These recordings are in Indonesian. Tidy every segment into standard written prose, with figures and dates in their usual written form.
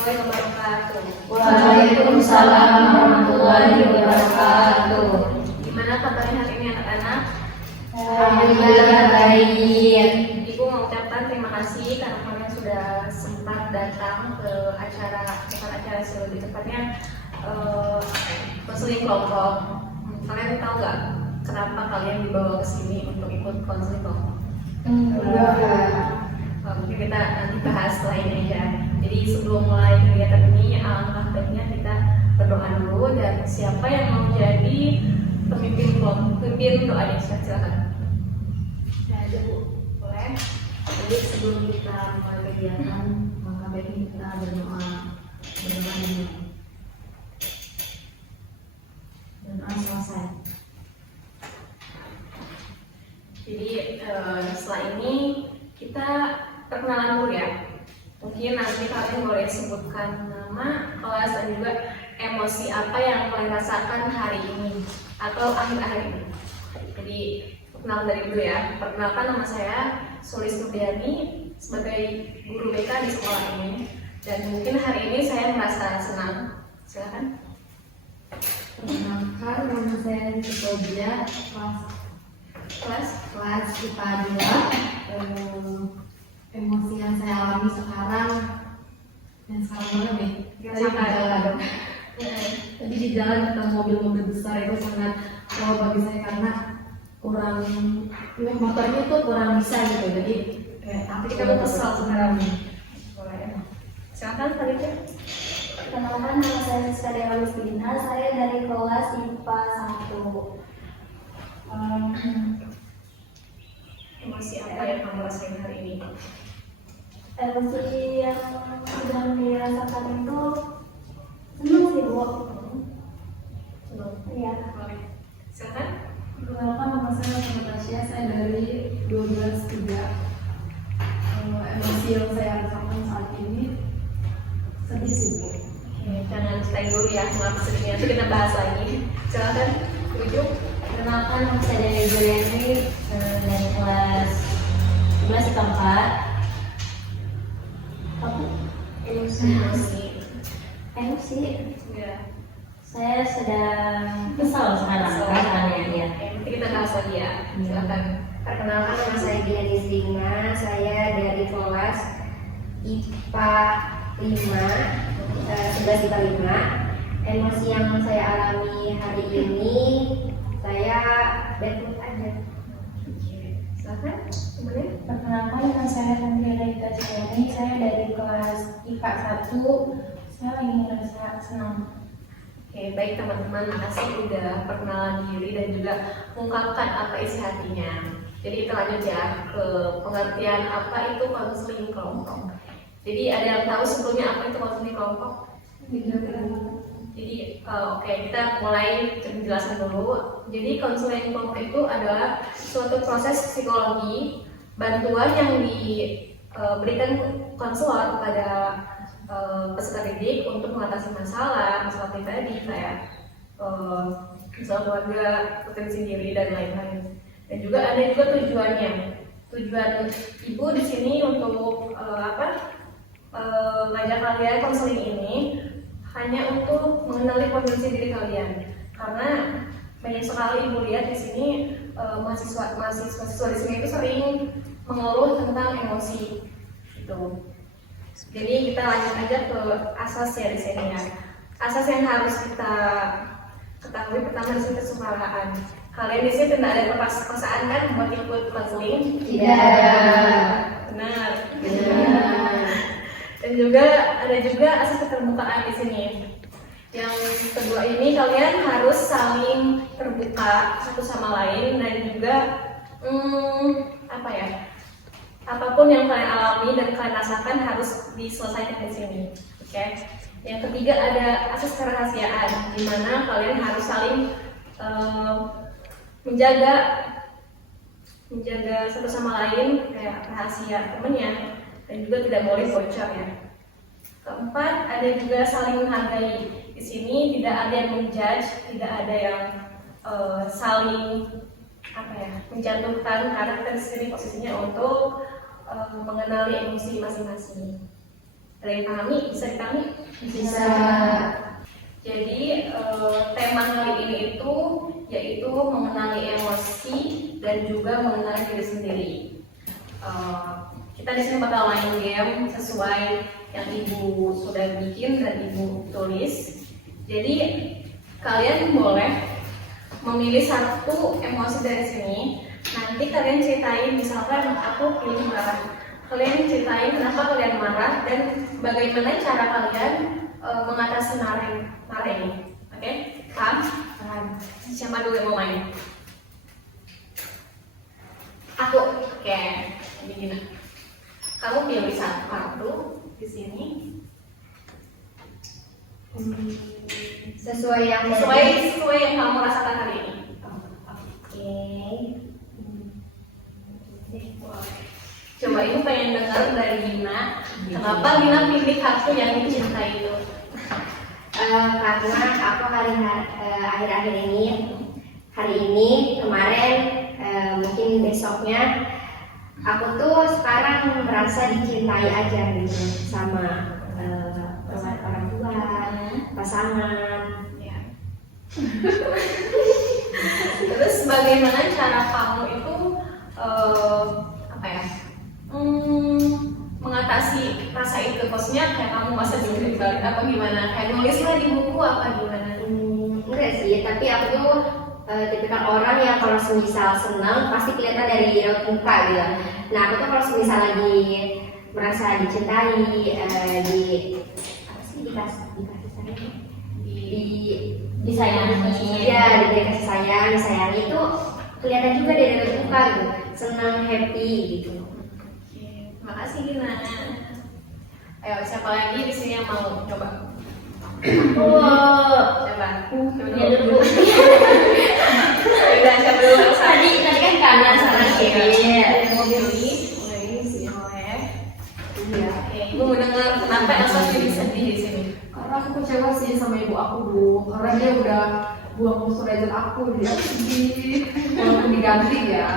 warahmatullahi wabarakatuh. Waalaikumsalam warahmatullahi wabarakatuh. Gimana kabarnya hari ini anak-anak? Alhamdulillah baik. Ibu mengucapkan terima kasih karena kalian sudah sempat datang ke acara, bukan acara sih, lebih tepatnya konseling kelompok. Kalian tahu nggak kenapa kalian dibawa ke sini untuk ikut konseling kelompok? Mungkin kita nanti bahas setelah ini aja. Jadi sebelum mulai kegiatan ini, alangkah baiknya kita berdoa dulu, dan siapa yang mau jadi pemimpin kelompok, pemimpin doanya, silakan. Ya, Bu. Boleh. Jadi sebelum kita mulai kegiatan, maka baiknya kita berdoa dulu. Doa selesai. Jadi setelah ini kita perkenalan dulu ya. Mungkin nanti kalian boleh sebutkan nama, kelas, dan juga emosi apa yang kalian rasakan hari ini atau akhir-akhir ini. Jadi perkenalan dari dulu ya. Perkenalkan, nama saya Sulis Nurdiani sebagai guru BK di sekolah ini. Dan mungkin hari ini saya merasa senang. Silakan. Perkenalkan, nama saya Rizky kelas IPA 2. Emosi yang saya alami sekarang banget nih. Tadi di jalan ketemu mobil-mobil besar itu sangat bagi saya karena kurang, motornya tuh kurang bisa gitu. Jadi Tapi kamu kesal sekarang. Boleh. Silakan selanjutnya. Perkenalkan, nama saya Siska Dewa Luslina, saya dari kelas IPA 1. Emosi apa yang kamu rasain hari ini? Emosi yang sedang dirasakan itu senang sih, Bu. Iya. Silakan. Perkenalkan, nama saya Natasha, saya dari 12-3. Emosi yang saya rasakan saat ini sedih sih, Bu. Oke, jangan stay dulu ya, maaf sedihnya, nanti kita bahas lagi. Silakan, Ujung. Perkenalkan, nama saya dari Juliani dari kelas 11 IPA 4. Apa? Emosi. Ya. Saya sedang Kesal sekarang keadaannya ya. Oke, nanti kita bahas lagi ya. Silakan. Perkenalkan, nama saya Gina Rizlina, saya dari kelas IPA 5, 11 IPA 5. Emosi yang saya alami hari ini, saya bad mood aja. Silakan. Kemudian. Perkenalkan, nama saya Andrea Rita Ciani, saya dari kelas IPA 1. Saya lagi merasa senang. Oke, baik teman-teman, makasih udah perkenalan diri dan juga mengungkapkan apa isi hatinya. Jadi kita lanjut ya ke pengertian apa itu konseling kelompok. Jadi ada yang tahu sebelumnya apa itu konseling kelompok? Jadi oke, kita mulai penjelasan dulu. Jadi konseling kelompok itu adalah suatu proses psikologi bantuan yang diberikan konselor kepada peserta didik untuk mengatasi masalah pribadi kayak masalah keluarga, potensi diri, dan lain-lain. Dan juga ada juga tujuannya. Tujuan ibu di sini untuk ngajak kalian konseling ini hanya untuk mengenali potensi diri kalian, karena banyak sekali ibu lihat di sini mahasiswa di sini itu sering mengeluh tentang emosi gitu. Jadi kita lanjut aja ke asas ya di sini ya. Asas yang harus kita ketahui pertama di sini kesukaraan. Kalian di sini tidak ada kepaksaan kan buat ikut konseling? Tidak. Benar. Dan juga ada juga asas keterbukaan di sini. Yang kedua ini kalian harus saling terbuka satu sama lain, dan juga apapun yang kalian alami dan kalian rasakan harus diselesaikan di sini. Oke. Yang ketiga ada asas kerahasiaan, di mana kalian harus saling menjaga satu sama lain kayak rahasia temennya, dan juga tidak boleh bocor ya. Keempat, ada juga saling menghargai. Di sini tidak ada yang menjudge, tidak ada yang saling menjatuhkan, karena kita di sini posisinya untuk mengenali emosi masing-masing. Ada yang pahami? Bisa dipahami? Bisa. Jadi tema kali ini itu yaitu mengenali emosi dan juga mengenali diri sendiri. Kita di sini bakal main game sesuai yang ibu sudah bikin dan ibu tulis. Jadi kalian boleh memilih satu emosi dari sini. Nanti kalian ceritain, misalkan aku pilih marah. Kalian ceritain kenapa kalian marah dan bagaimana cara kalian mengatasi marah ini. Oke? Paham? Paham. Siapa dulu yang mau main? Aku. Oke. Begini. Kamu pilih satu di sini. Sesuai yang Sesuai yang kamu rasakan hari ini. Coba ibu pengen dengar dari Gina. Kenapa Gina pilih kartu yang dicintai itu? Karena aku akhir-akhir ini, hari ini, kemarin, mungkin besoknya, aku tuh sekarang merasa dicintai aja gitu sama orang tua, pasangan. Ya. Terus bagaimana cara kamu itu mengatasi rasa itu? Maksudnya kayak kamu masa dibalik apa gimana? Kayak nulislah di buku apa gimana? Enggak sih, tapi aku tuh tipikal orang yang kalau semisal senang pasti kelihatan dari raut muka gitu. Nah aku tuh kalau semisal lagi merasa dicintai, Disayangi. diberi kasih sayang, disayangi itu kelihatan juga dari raut muka gitu, senang, happy gitu. Oke, makasih Gina. Ayo siapa lagi di sini yang mau coba? Coba. Ya dulu. Udah siapa dulu? Tadi kan kanan sama kiri. Mau pilih? Mulai ini sih boleh. Iya. Oke, ibu mau dengar kenapa Elsa jadi sedih di sini? Karena aku kecewa sih sama ibu aku dulu, karena dia udah buang moisturizer aku, dia sedih. Walaupun diganti ya.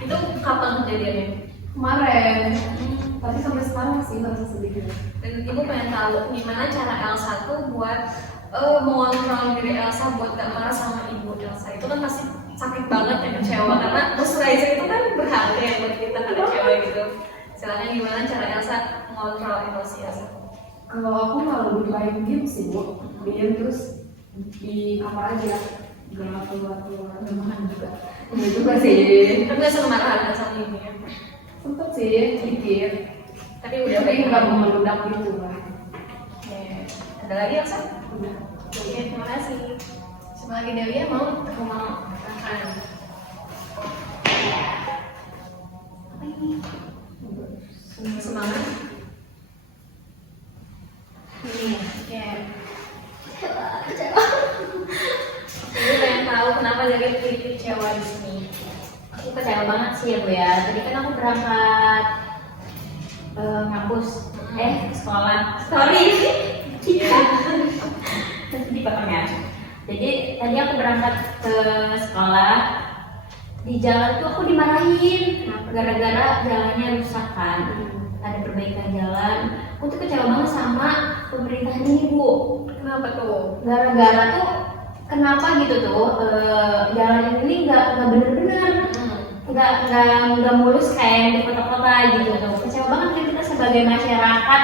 Itu kapan kejadiannya? Kemarin, tapi sampai sekarang masih merasa sedih gitu. Dan ibu pengen tahu gimana cara Elsa tuh buat mengontrol diri Elsa buat gak marah sama ibu Elsa. Itu kan pasti sakit banget ya, kecewa karena moisturizer itu kan berharga ya buat kita karena cewek gitu. Silakan gimana cara Elsa mengontrol emosi Elsa? Kalau aku malah lebih baik diem sih bu, diem terus di kamar aja, gak keluar nemahan juga. Enggak juga sih, Tapi gak marah sama ibu ya? sempet sih sedikit, Tapi udah tapi baik nggak meludak gitu lah. Oke. Ada lagi Elsa? Udah. Oke, terima kasih. Cuma lagi Dewi mau? Aku mau makan. Apa ini? Semangat. Ini, oke. Ibu pengen tahu kenapa Dewi pilih kecewa di sini. Aku kecewa banget sih ya Bu ya. Tadi kan aku berangkat ngampus, sekolah. Sorry. Iya. Di belakangnya. Jadi tadi aku berangkat ke sekolah. Di jalan tuh aku dimarahin gara-gara jalannya rusak kan. Ada perbaikan jalan. Aku tuh kecewa banget sama pemerintah ini Bu. Kenapa tuh? Gara-gara tuh kenapa gitu tuh jalan ini nggak bener-bener, nggak mulus kayak yang di kota-kota gitu tuh. Kecewa banget kan kita sebagai masyarakat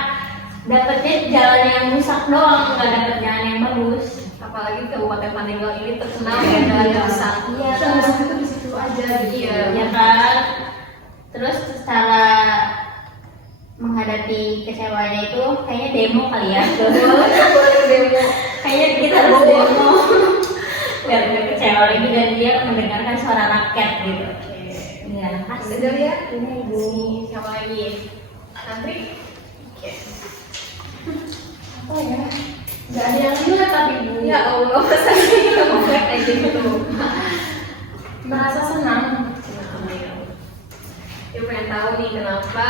dapetnya jalan yang rusak doang, nggak dapet jalan yang bagus. Apalagi Kabupaten Pandeglang ini terkenal ya jalan rusak. Iya, Kita rusak itu di situ aja. Iya. ya kan. Terus cara menghadapi kecewanya itu kayaknya demo kali ya. Kayaknya kita harus demo biar dia kecewa lagi dan dia mendengarkan suara rakyat gitu. Iya, Sudah ya? ini ibu. Ini siapa lagi? Santri? Oke. Apa ya? Gak ada yang lihat tapi bu. Ya Allah, masa sih kamu kayak gitu? Merasa senang. Ibu pengen tahu nih kenapa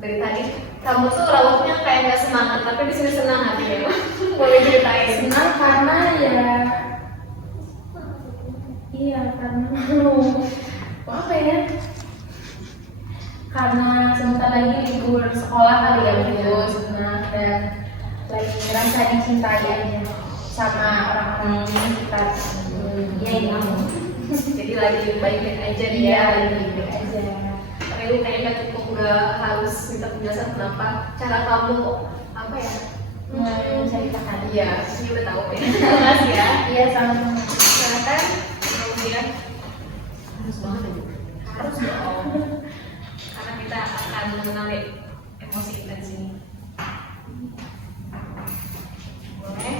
dari tadi kamu tuh rawatnya kayak nggak semangat, tapi di sini senang hatinya. Boleh ceritain? Senang karena ya. Iya karena apa ya? karena sebentar lagi libur sekolah kali ya Gus. Nah, dan lagi ngerasa dicintai aja sama orang-orang yang kita. Iya iya. Jadi lagi baik-baik aja dia. Iya, baik-baik aja. Tapi lu kayaknya cukup nggak harus minta penjelasan kenapa cara kamu apa ya Menceritakan. iya ini udah tahu ya. Makasih ya. Iya, sama-sama. Silakan kemudian harus banget ya Bu? Harus dong karena kita akan mengenali emosi kita di sini. Boleh?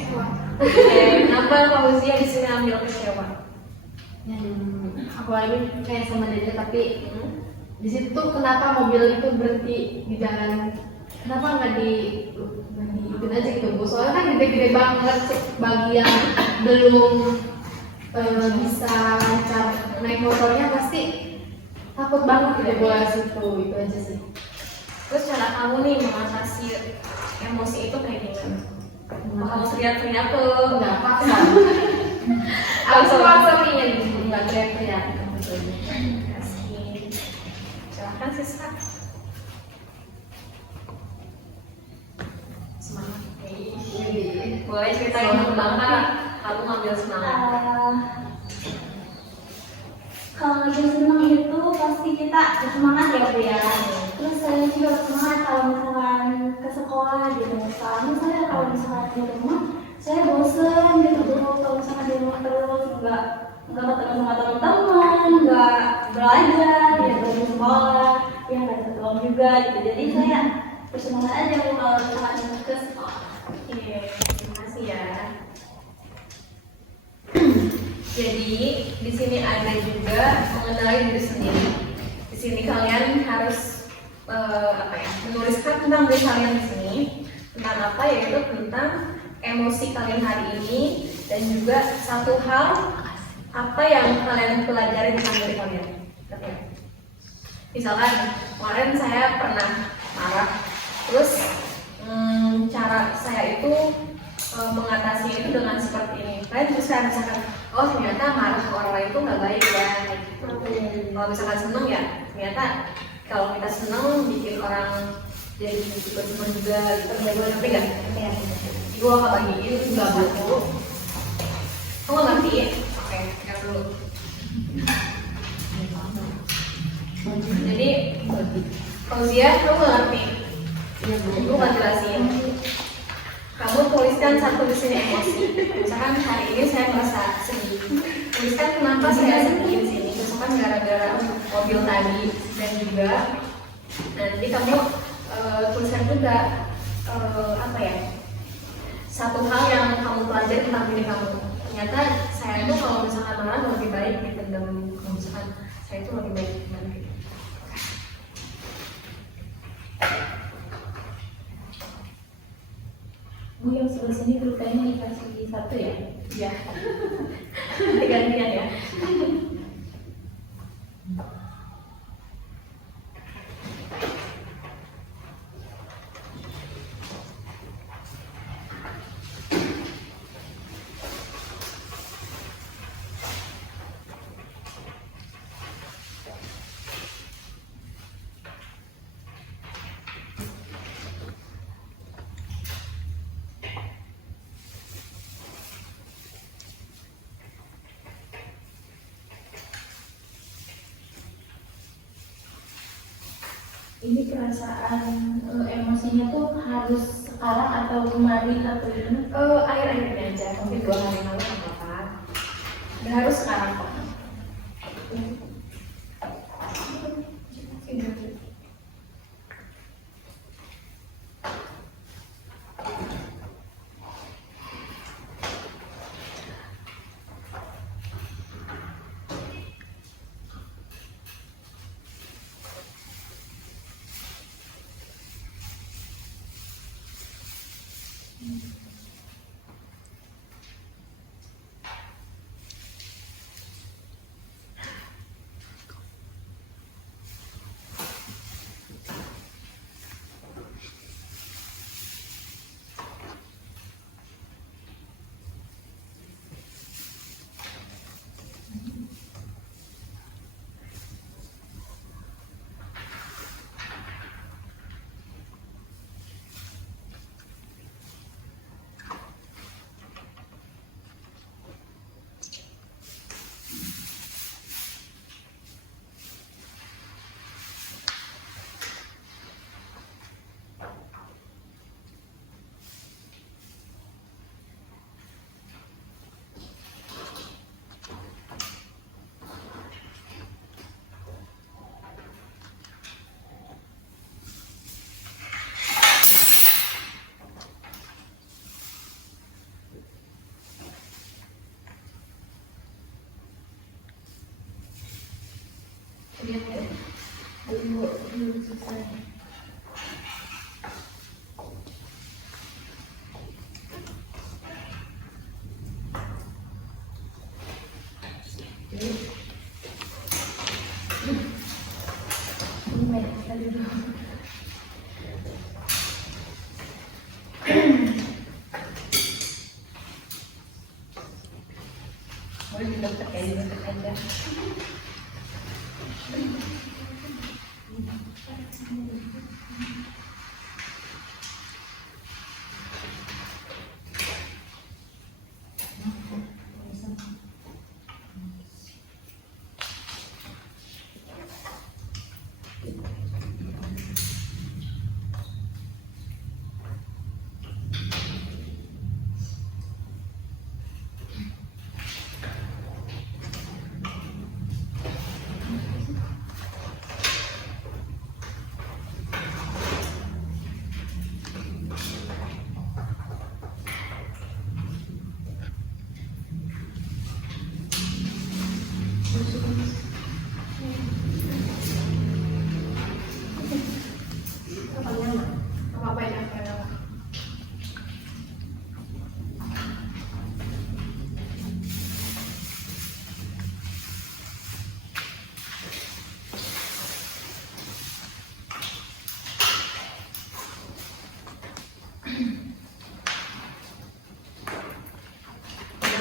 Oke, kenapa Kak Usia di sini ambil kecewa? Aku lagi kayak sama Dede, tapi di situ tuh kenapa mobil itu berhenti di jalan? Kenapa nggak diikutin aja gitu Bu? Soalnya kan gede-gede banget bagi yang belum bisa naik motornya pasti takut banget gitu buat situ, itu aja sih. Terus cara kamu nih mengatasi emosi itu kayak gimana? Kamu teriak-teriak tuh? Nggak paksa. Aku paksa nih, nggak teriak-teriak. Kasih. Silakan siswa. Semangat. Boleh ceritain kenapa kamu ngambil semangat? Kalau lagi senang itu pasti kita bersemangat ya Bu ya. Terus saya juga bersemangat kalau misalkan ke sekolah gitu. Soalnya saya kalau misalkan di rumah saya bosen gitu tuh kalau misalkan di rumah terus nggak ketemu sama teman-teman, nggak belajar, ya belum sekolah, ya nggak ada uang juga gitu. Jadi saya bersemangat aja Bu kalau misalkan ke sekolah. Oke, terima kasih ya. Jadi di sini ada juga mengenali diri sendiri. Di sini kalian harus menuliskan tentang diri kalian di sini tentang apa, yaitu tentang emosi kalian hari ini dan juga satu hal apa yang kalian pelajari tentang diri kalian. Oke. Misalkan kemarin saya pernah marah, terus cara saya itu mengatasi itu dengan seperti ini. Kalian bisa misalkan, oh ternyata marah ke orang lain itu nggak baik ya. Kalau misalkan seneng ya, ternyata kalau kita seneng bikin orang jadi ikut seneng juga gitu. Ngerti nggak? Gue akan bagiin nggak buku. Kamu nggak ngerti? Oke, kita dulu. Jadi, Fauzia, kamu nggak ngerti? Gue nggak jelasin. Kamu tuliskan satu di sini emosi. Misalkan hari ini saya merasa sedih. Tuliskan kenapa saya sedih di sini. Misalkan gara-gara mobil tadi, dan juga nanti kamu tuliskan juga apa ya? Satu hal yang kamu pelajari tentang diri kamu. Ternyata saya itu kalau misalkan marah lebih baik dipendam. Kalau misalkan saya itu lebih baik gimana gitu. Bu yang sebelah sini pulpennya dikasih satu ya? Iya. Gantian ya. Ini perasaan emosinya tuh harus sekarang atau kemarin atau gimana? Akhir-akhir ini aja, mungkin 2 hari lalu nggak apa-apa. Udah harus sekarang kok. deket ya, di deket aja. Apa yang apa?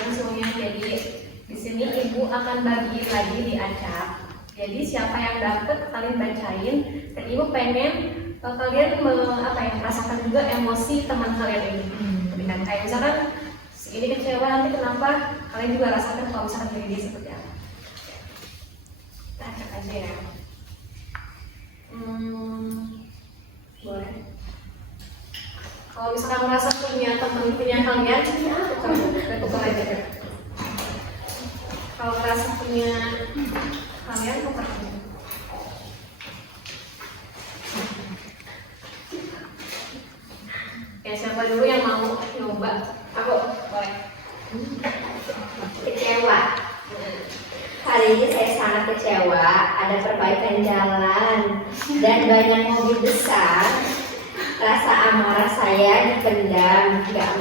Semuanya, jadi di sini ibu akan bagiin lagi di acak. Jadi siapa yang dapet kalian bacain, dan ibu pengen kalian merasakan juga emosi teman kalian ini. Dan kayak misalkan ini kecewa, nanti kenapa kalian juga rasakan kalau misalkan diri dia seperti apa. Kita acak aja ya. Boleh. Kalau misalkan merasa punya teman punya kalian, tukar aja. Kalau merasa punya kalian, tukar aja. Ya, siapa dulu yang mau nyoba? Aku, boleh. Kecewa. Hari ini saya sangat kecewa. Ada perbaikan jalan dan banyak mobil besar. Rasa amarah saya dipendam, nggak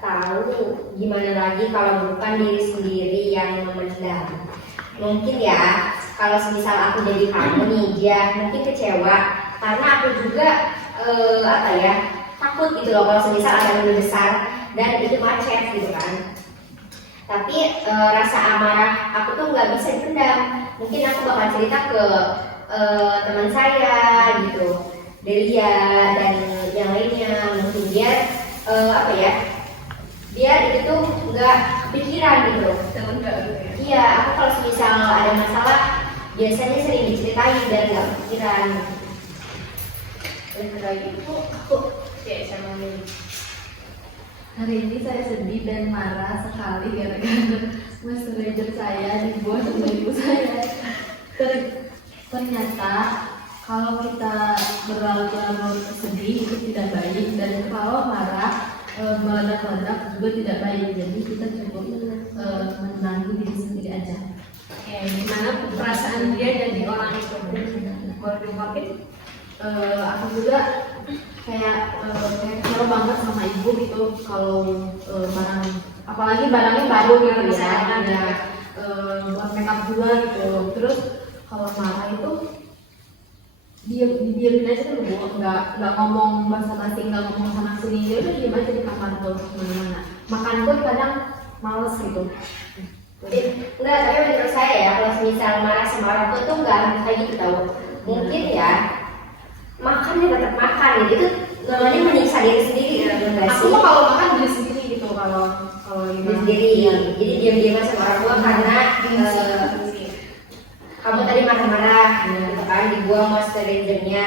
tahu gimana lagi kalau bukan diri sendiri yang memendam. Mungkin ya, kalau semisal aku jadi kamu nih, dia mungkin kecewa karena aku juga takut gitu loh kalau semisal ada mobil besar dan itu macet gitu kan. Tapi rasa amarah aku tuh nggak bisa dipendam. Mungkin aku bakal cerita ke teman saya gitu, Delia dan yang lainnya. Mungkin dia dia itu tuh nggak pikiran gitu. Temen nggak gitu ya? Iya, aku kalau misal ada masalah biasanya sering diceritain dan nggak pikiran. Dan lagi itu aku kayak sama ini. Hari ini saya sedih dan marah sekali gara-gara messenger saya dibuat sama ibu saya. Ternyata kalau kita berlarut-larut sedih itu tidak baik, dan kalau marah meledak-ledak juga tidak baik. Jadi kita cukup menenangkan diri sendiri aja. Ya, gimana perasaan dia jadi orang itu? Boleh diungkapin? Aku juga kayak kecewa banget sama ibu gitu kalau barang, apalagi barangnya baru gitu ya, buat makeup juga gitu. Terus kalau marah itu diamin aja tuh, nggak ngomong bahasa basi, nggak ngomong sana sini, dia udah diem aja di kamar tuh mana-mana. Makan pun kadang males gitu. Enggak, tapi menurut saya ya, kalau misal marah sama orang tua tuh nggak kayak gitu tau. Mungkin ya makannya tetap makan gitu, itu namanya menyiksa diri sendiri kan, enggak Aku sih? mah kalau makan beli sendiri gitu, kalau Diri sendiri, jadi diam-diaman sama orang tua karena kamu tadi marah-marah gitu kan, dibuang moisturizernya.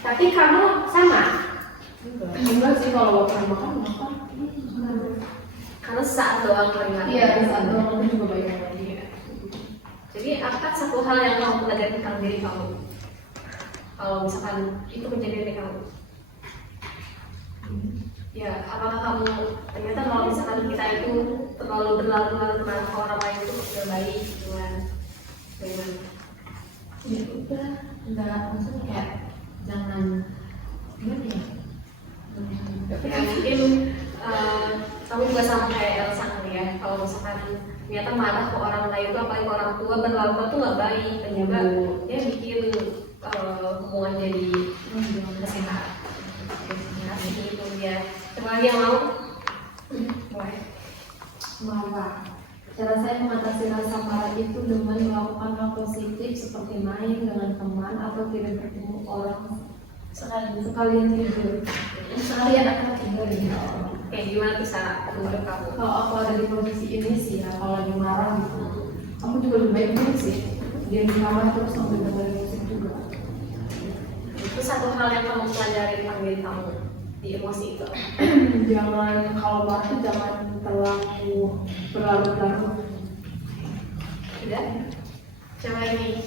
Tapi kamu sama? enggak sih, kalau makan Karena saat doang keringat. iya, terus ada orang juga banyak lagi ya. Jadi apa satu hal yang kamu pelajari tentang diri kamu? Kalau misalkan itu menjadi diri kamu, ya apakah kamu ternyata kalau misalkan kita itu terlalu berlarut-larut marah ke orang lain itu tidak baik gitu kan? Bagaimana? Ya udah, enggak, maksudnya kayak jangan gimana ya? Ya mungkin kamu juga sama kayak Elsa kali ya. Kalau misalkan ternyata marah ke orang lain itu, apalagi ke orang tua, berlarut-larut itu nggak baik, dan juga ya bikin hubungan jadi sehat. Itu dia. Coba lagi yang mau? Boleh. marah. Cara saya mengatasi rasa marah itu dengan melakukan hal positif seperti main dengan teman atau tidak bertemu orang sekalian tidur. Sekalian akan tidur ya. Kayak gimana tuh cara menurut kamu? Kalau aku ada di posisi ini sih ya, kalau lagi marah gitu, kamu juga lebih baik dulu sih. Dia marah terus sambil dengerin musik juga. Itu satu hal yang kamu pelajari tentang diri kamu di emosi itu. Jangan kalau marah tuh jangan terlalu berlarut-larut. Udah? Coba ini.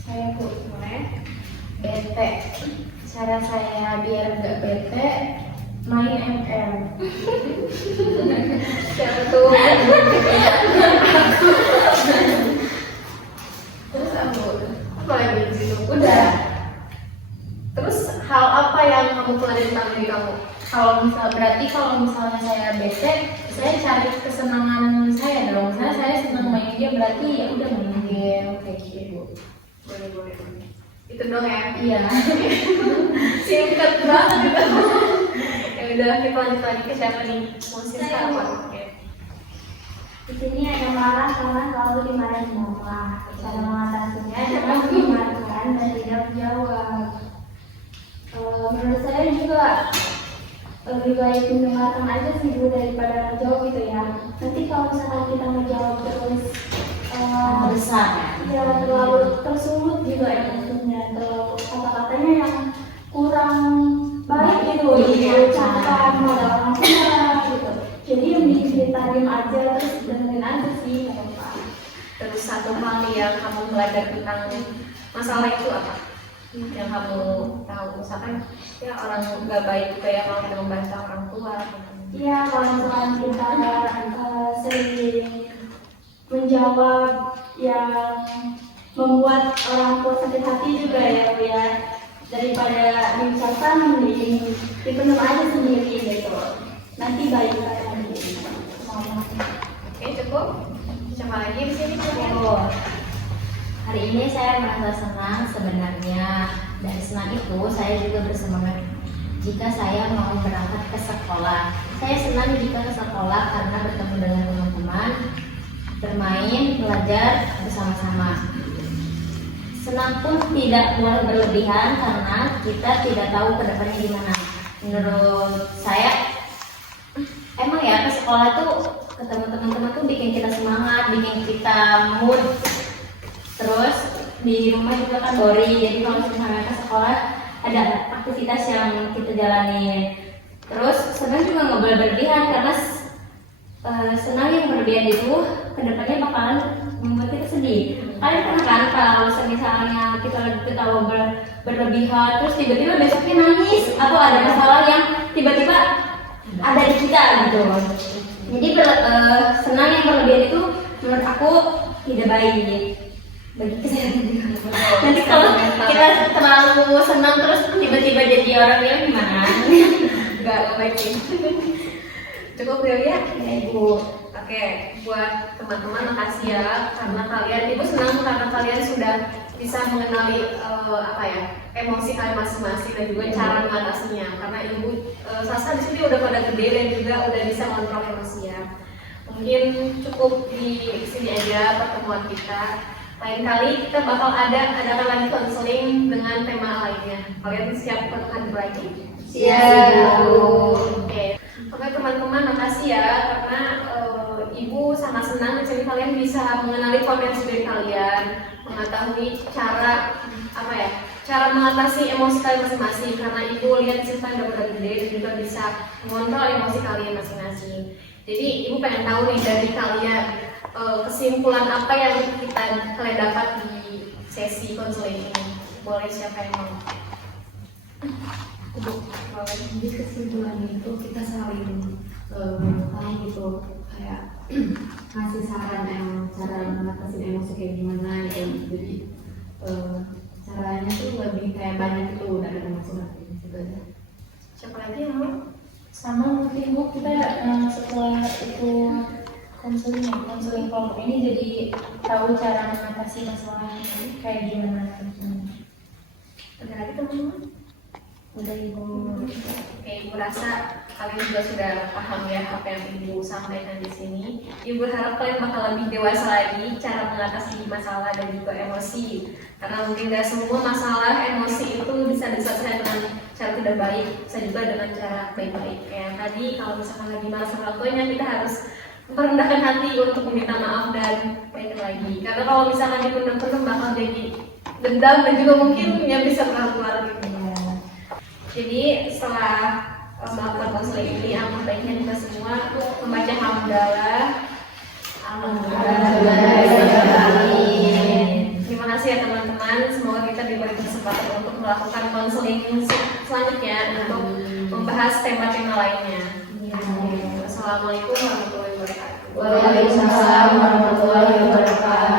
Saya Bu, Boleh? bete. Cara saya biar nggak bete, main ML. Siapa tuh? Terus aku Apa lagi di situ? udah. Terus hal apa yang kamu pelajari tentang diri kamu? Kalau misalnya saya bete, saya cari kesenangan saya dong. Misalnya saya senang main game, berarti ya udah main game kayak gitu. Boleh. Itu dong ya? Iya. Singkat banget itu. Ya udah, kita lanjut lagi ke siapa nih? Musik Saya. apa? Oke. Di sini ada marah karena selalu dimarahin mama. Cara mengatasinya adalah dimarahkan dan tidak menjawab. Menurut saya juga lebih baik mendengarkan aja sih dulu daripada menjawab gitu ya. Nanti kalau misalkan kita menjawab terus Besar. ya terlalu tersulut juga emosinya, terlalu kata-katanya yang kurang baik gitu, diucapkan pada orang tua gitu. Jadi yang kita diam aja terus dengerin aja sih, nggak apa-apa. Terus satu hal nih yang kamu belajar tentang masalah itu apa? Yang kamu tahu, misalkan ya orang nggak baik juga ya kalau kita membaca orang tua. Iya, kalau misalkan kita sering menjawab yang membuat orang tua sakit hati juga ya Bu ya, daripada diucapkan mending dipendam aja sendiri gitu, nanti baik lagi. Oke, cukup. Coba lagi di sini. Oh, Hari ini saya merasa senang sebenarnya. Dari senang itu saya juga bersemangat jika saya mau berangkat ke sekolah. Saya senang jika ke sekolah karena bertemu dengan teman-teman, bermain, belajar bersama-sama. Senang pun tidak boleh berlebihan karena kita tidak tahu ke depannya gimana. Menurut saya, emang ya ke sekolah tuh ketemu teman-teman tuh bikin kita semangat, bikin kita mood. Terus di rumah juga kan boring, jadi kalau misalnya ke sekolah ada aktivitas yang kita jalani. Terus senang juga nggak boleh berlebihan karena senang yang berlebihan itu kedepannya bakalan membuat kita sedih. Kalian pernah kan kalau misalnya kita lagi ketawa berlebihan terus tiba-tiba besoknya nangis atau ada masalah yang tiba-tiba ada di kita gitu. Jadi senang yang berlebihan itu menurut aku tidak baik bagi kesehatan juga. Nanti kalau kita terlalu senang terus tiba-tiba jadi orang yang gimana? Enggak baik. Cukup ya? Ya Ibu. Oke, buat teman-teman makasih ya karena kalian, ibu senang karena kalian sudah bisa mengenali emosi kalian masing-masing dan juga cara mengatasinya. Karena ibu Sasa di sini udah pada gede dan juga udah bisa mengontrol emosi ya. Mungkin cukup di sini aja pertemuan kita. Lain kali kita bakal adakan lagi konseling dengan tema lainnya. Kalian siap untuk hadir lagi? Siap. Oke, teman-teman makasih ya karena ibu sangat senang di sini kalian bisa mengenali potensi diri kalian, mengetahui cara mengatasi emosi kalian masing-masing. Karena ibu lihat di sini kalian udah gede dan juga bisa mengontrol emosi kalian masing-masing. Jadi ibu pengen tahu nih dari kalian kesimpulan apa yang kalian dapat di sesi konseling ini. Boleh siapa yang mau? Jadi kesimpulan itu kita saling tahu gitu, kayak ngasih saran yang cara mengatasi emosi kayak gimana gitu. Jadi caranya tuh lebih kayak banyak itu dari masing-masing gitu aja. Siapa lagi yang mau? sama mungkin Bu, kita setelah itu konseling kelompok ini jadi tahu cara mengatasi masalah ini kayak gimana. Ada lagi teman-teman? Udah Ibu. Oke, Ibu rasa kalian juga sudah paham ya apa yang Ibu sampaikan di sini. Ibu harap kalian bakal lebih dewasa lagi cara mengatasi masalah dan juga emosi. Karena mungkin gak semua masalah emosi itu bisa diselesaikan dengan cara tidak baik, bisa juga dengan cara baik-baik. Kayak tadi kalau misalkan lagi marah sama orang tuanya, kita harus merendahkan hati untuk meminta maaf dan baik lagi. Karena kalau misalkan dipendam-pendam bakal jadi dendam dan juga mungkin yang bisa keluar gitu. Jadi setelah melakukan konseling ini, alangkah baiknya kita semua membaca hamdalah. Terima kasih ya teman-teman. Semoga kita diberi kesempatan untuk melakukan konseling selanjutnya untuk membahas tema-tema lainnya. Wassalamualaikum warahmatullahi wabarakatuh. Waalaikumsalam warahmatullahi wabarakatuh.